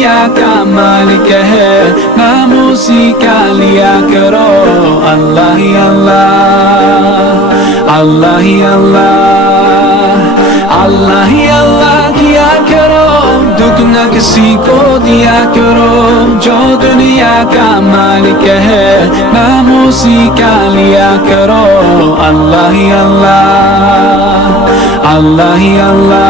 दुनिया का मालिक है, नाम उसी का लिया करो। अल्लाह ही अल्लाह, अल्लाह ही अल्लाह, अल्लाह ही अल्लाह किया करो। दुख न किसी को दिया करो, जो दुनिया का मालिक है, नाम उसी का लिया करो। अल्लाह ही अल्लाह, अल्लाह ही अल्लाह।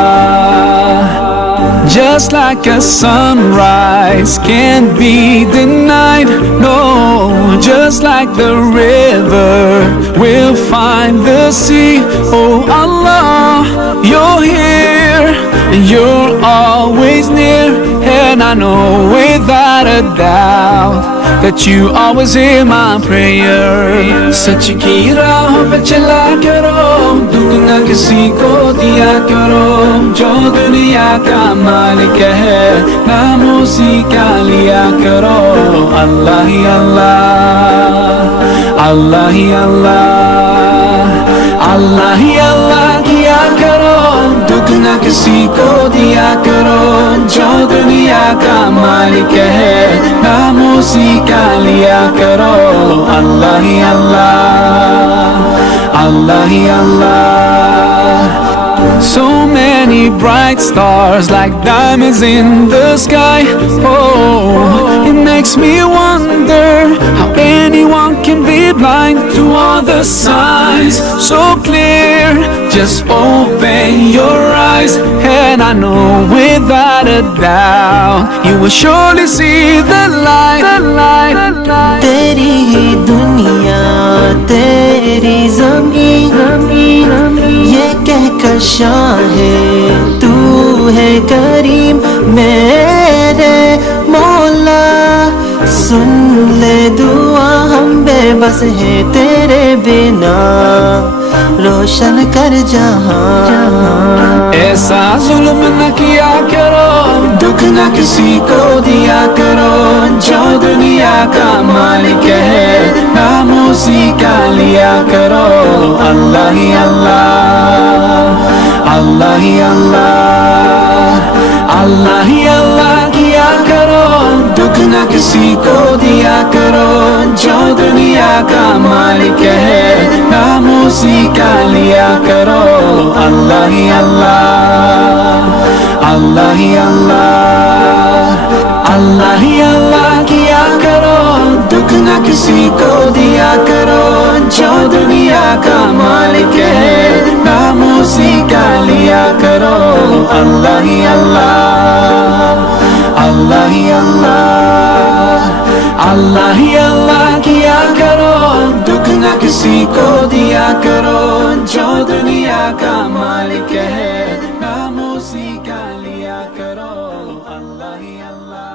Just like a sunrise can't be denied, no. Just like the river will find the sea. Oh Allah, you're here and you're always near, and I know without a doubt that you always hear my prayer. सच की राह पे चला करो, दुख न किसी को दिया करो, जो दुनिया का मालिक है, नाम उसी का लिया करो। अल्लाह ही अल्लाह, अल्लाह ही अल्लाह, अल्लाह ही अल्लाह किया करो। दुख न किसी को दिया करो, जो दुनिया का मालिक है, नाम उसी का लिया करो। अल्लाह ही अल्लाह, अल्लाह ही अल्लाह। So many bright stars like diamonds in the sky. Oh, it makes me wonder how anyone can be blind to all the signs so clear. Just open your eyes and I know without a doubt you will surely see the light, the light, the light. तेरी ही दुनिया तेरी ज़मीन, ये कहकर शाहे तू है करीम मेरे मौला। सुन ले दुआ हम बेबस हैं तेरे बिना, रोशन कर जहां। ऐसा जुल्म न किया करो, दुख न किसी को दिया करो, जो दुनिया का मालिक है, नाम उसी का लिया करो। अल्लाह ही अल्लाह, अल्लाह ही अल्लाह, अल्लाह ही अल्लाह किया करो। दुख न किसी को दिया करो, जो दुनिया का मालिक है, नाम उसी का लिया करो। अल्लाह ही अल्लाह, अल्लाह ही अल्लाह, अल्लाह ही अल्लाह किया करो। दुख न किसी को दिया करो, जो दुनिया का मालिक है, नाम उसी का लिया करो। अल्लाह ही अल्लाह, अल्लाह ही अल्लाह, अल्लाह ही अल्लाह किया करो। दुख न किसी को दिया करो, जो दुनिया का मालिक है, नाम उसी का लिया करो। अल्लाह ही अल्लाह।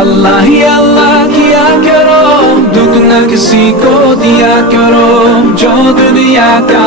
अल्लाह ही अल्लाह किया करो, दुख न किसी को दिया करो, जो दुनिया का